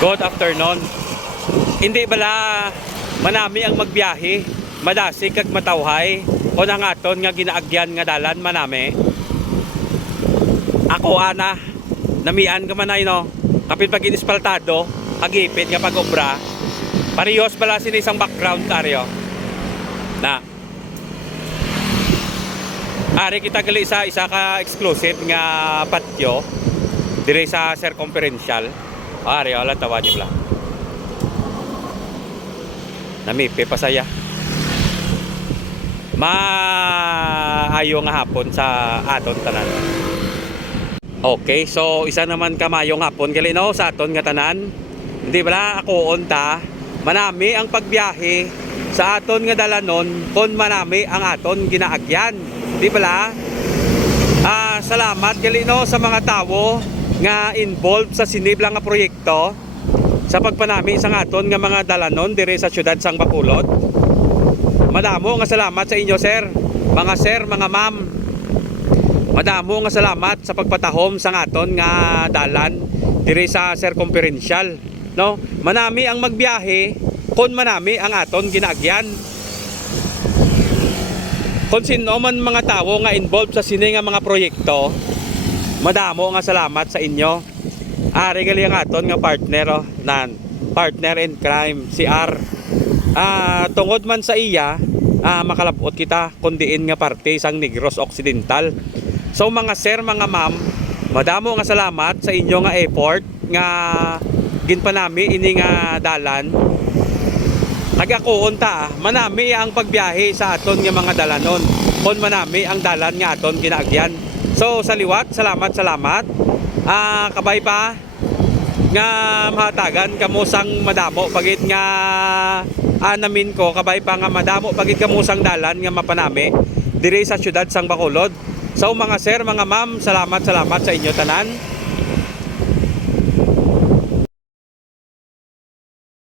Good afternoon. Hindi bala manami ang magbiyahe, madasig kag matawhay o nangaton nga ginaagyan nga dalan manami. Ako ana namian ka manay no. Kapit pag inispaltado, agipit nga pag-obra. Parehos bala sin isang background karyo. Na ari kita gali sa isa ka exclusive nga patio dire sa circumferential. Ari wala tawa ni bla. Namipi pasaya. Maayo nga hapon sa aton tanan. Okay, so isa naman kamayong hapon gali no sa aton nga tanan. Hindi bala ako unta manami ang pagbiyahe sa aton nga dalanon kon manami ang aton ginaagyan. Di bala? Salamat gali no sa mga tawo nga involved sa siniblang nga proyekto sa pagpanami sa aton nga mga dalanon dire sa syudad sang Bacolod. Madamo nga salamat sa inyo sir, mga ma'am. Madamo nga salamat sa pagpatahom sa aton nga dalan dire sa circumferential, no? Manami ang magbiyahe kon manami ang aton ginaagyan. Kung sino man mga tao nga involved sa sini nga mga proyekto, madamo nga salamat sa inyo. Regali ang aton nga partner nan partner in crime si R. Tungod man sa iya, makalabot kita kundiin nga parte sang Negros Occidental. So mga sir, mga ma'am, madamo nga salamat sa inyo nga effort nga ginpanami ini nga dalan. Ako unta, manami ang pagbiyahe sa aton nga mga dalanon. Kon manami ang dalan nga aton ginaagyan. So sa liwat, salamat. Kabay pa nga mahatagan kamo sang madamo pagit nga anamin ko kabay pa nga madamo pagit kamo sang dalan nga mapanami dire sa syudad sang Bacolod. So mga sir, mga ma'am, salamat sa inyo tanan.